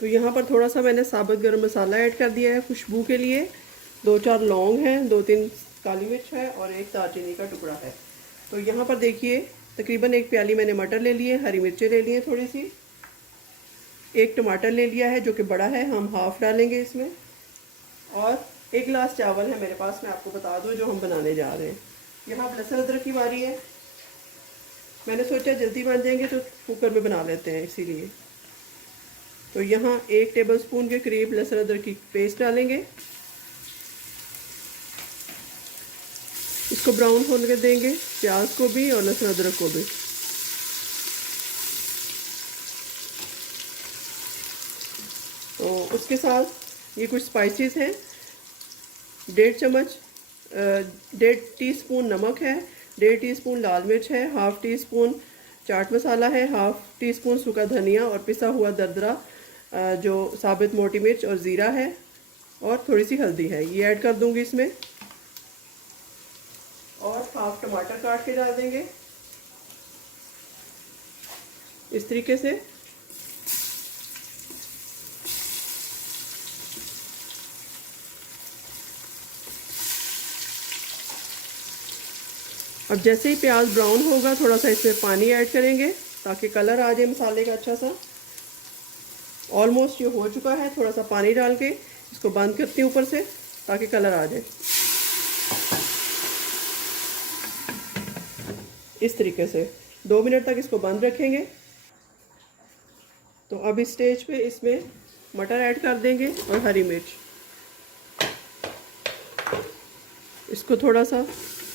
तो यहाँ पर थोड़ा सा मैंने साबुत गरम मसाला ऐड कर दिया है खुशबू के लिए। 2-4 लौंग हैं, 2-3 काली मिर्च है और 1 दालचीनी का टुकड़ा है। तो यहाँ पर देखिए तकरीबन 1 प्याली मैंने मटर ले लिए, हरी मिर्चें ले लिए थोड़ी सी, 1 टमाटर ले लिया है जो कि बड़ा है, हम हाफ डालेंगे इसमें, और 1 गिलास चावल है मेरे पास, मैं आपको बता दूं जो हम बनाने जा रहे हैं। यहाँ लहसुन अदरक की बारी है, मैंने सोचा जल्दी बन जाएंगे तो कुकर में बना लेते हैं इसीलिए। तो यहाँ 1 टेबलस्पून के करीब लहसुन अदरक की पेस्ट डालेंगे, इसको ब्राउन होने देंगे, प्याज को भी और लहसुन अदरक को भी। तो उसके साथ ये कुछ स्पाइसेस हैं, 1.5 टीस्पून नमक है, 1.5 टीस्पून लाल मिर्च है, half tea spoon chaat masala है, हाफ टी स्पून सूखा धनिया और पिसा हुआ दरदरा जो साबित मोटी मिर्च और ज़ीरा है, और थोड़ी सी हल्दी है, ये ऐड कर दूंगी इसमें। और हाफ टमाटर काट के डाल देंगे इस तरीके से। अब जैसे ही प्याज ब्राउन होगा थोड़ा सा इसमें पानी ऐड करेंगे ताकि कलर आ जाए मसाले का अच्छा सा। ऑलमोस्ट ये हो चुका है, थोड़ा सा पानी डाल के इसको बंद करती हूँ ऊपर से ताकि कलर आ जाए इस तरीके से। 2 मिनट तक इसको बंद रखेंगे। तो अब इस स्टेज पे इसमें मटर ऐड कर देंगे और हरी मिर्च, इसको थोड़ा सा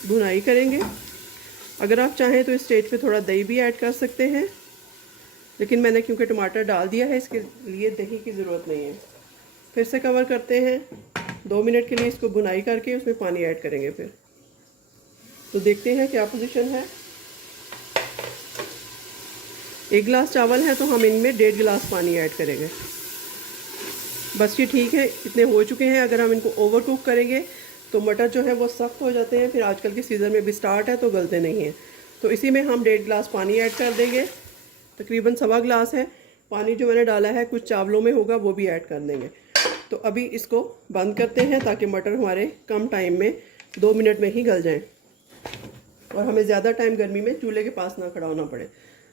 भुनाई करेंगे। अगर आप चाहें तो इस स्टेज पे थोड़ा दही भी ऐड कर सकते हैं, लेकिन मैंने क्योंकि टमाटर डाल दिया है इसके लिए दही की ज़रूरत नहीं है। फिर से कवर करते हैं, 2 मिनट के लिए इसको भुनाई करके उसमें पानी ऐड करेंगे। फिर तो देखते हैं क्या पोजीशन है। 1 गिलास चावल है तो हम इनमें 1.5 गिलास पानी ऐड करेंगे। बस ये ठीक है, इतने हो चुके हैं। अगर हम इनको ओवर कुक करेंगे तो मटर जो है वो सख्त हो जाते हैं, फिर आजकल के सीज़न में भी स्टार्ट है तो गलते नहीं हैं। तो इसी में हम 1.5 गिलास पानी ऐड कर देंगे, तकरीबन 1.25 गिलास है पानी जो मैंने डाला है, कुछ चावलों में होगा वो भी ऐड कर देंगे। तो अभी इसको बंद करते हैं ताकि मटर हमारे कम टाइम में 2 मिनट में ही गल जाएँ और हमें ज़्यादा टाइम गर्मी में चूल्हे के पास ना खड़ा होना पड़े।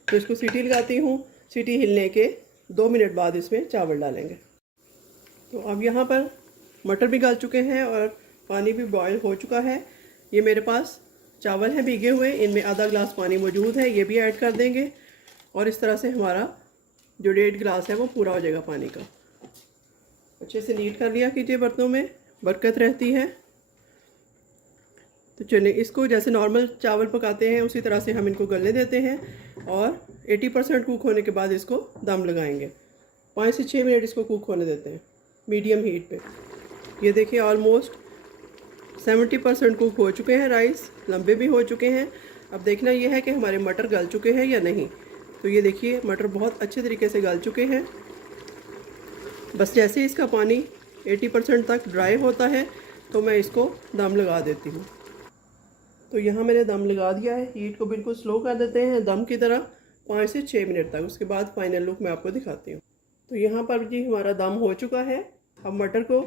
तो इसको सीटी लगाती हूँ, सीटी हिलने के 2 मिनट बाद इसमें चावल डालेंगे। तो अब यहाँ पर मटर भी गल चुके हैं और पानी भी बॉयल हो चुका है। ये मेरे पास चावल हैं भीगे हुए, इनमें आधा गिलास पानी मौजूद है, ये भी ऐड कर देंगे। और इस तरह से हमारा जो 1.5 गिलास है वो पूरा हो जाएगा पानी का। अच्छे से नीट कर लिया कीजिए, बर्तनों में बरकत रहती है। तो चलिए इसको जैसे नॉर्मल चावल पकाते हैं उसी तरह से हम इनको गलने देते हैं और 80% कुक होने के बाद इसको दम लगाएंगे। 5 से 6 मिनट इसको कुक होने देते हैं मीडियम हीट पे। ये देखिए ऑलमोस्ट 70% कुक हो चुके हैं, राइस लंबे भी हो चुके हैं। अब देखना ये है कि हमारे मटर गल चुके हैं या नहीं। तो ये देखिए मटर बहुत अच्छे तरीके से गल चुके हैं। बस जैसे इसका पानी 80% तक ड्राई होता है तो मैं इसको दम लगा देती हूँ। तो यहाँ मैंने दम लगा दिया है, हीट को बिल्कुल स्लो कर देते हैं दम की तरह 5 से 6 मिनट तक। उसके बाद फाइनल लुक मैं आपको दिखाती हूँ। तो यहाँ पर जी हमारा दम हो चुका है। अब मटर को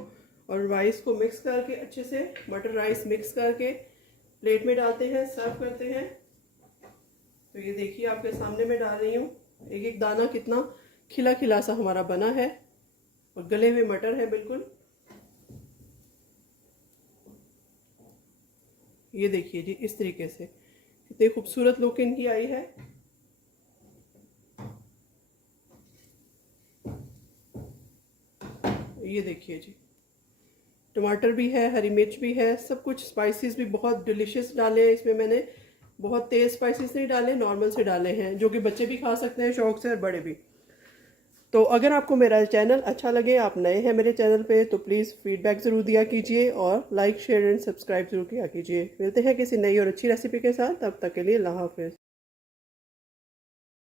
और राइस को मिक्स करके अच्छे से मटर राइस मिक्स करके प्लेट में डालते हैं, सर्व करते हैं। तो ये देखिए आपके सामने मैं डाल रही हूँ, एक एक दाना कितना खिला खिला सा हमारा बना है और गले हुए मटर है बिल्कुल। ये देखिए जी इस तरीके से कितनी खूबसूरत लुक इनकी आई है। ये देखिए जी टमाटर भी है, हरी मिर्च भी है, सब कुछ स्पाइसेस भी बहुत डिलीशियस डाले हैं इसमें। मैंने बहुत तेज़ स्पाइसेस नहीं डाले, नॉर्मल से डाले हैं जो कि बच्चे भी खा सकते हैं शौक से और बड़े भी। तो अगर आपको मेरा चैनल अच्छा लगे, आप नए हैं मेरे चैनल पे, तो प्लीज़ फीडबैक ज़रूर दिया कीजिए और लाइक शेयर एंड सब्सक्राइब ज़रूर किया कीजिए। मिलते हैं किसी नई और अच्छी रेसिपी के साथ, तब तक के लिए अल्लाह हाफ़िज़।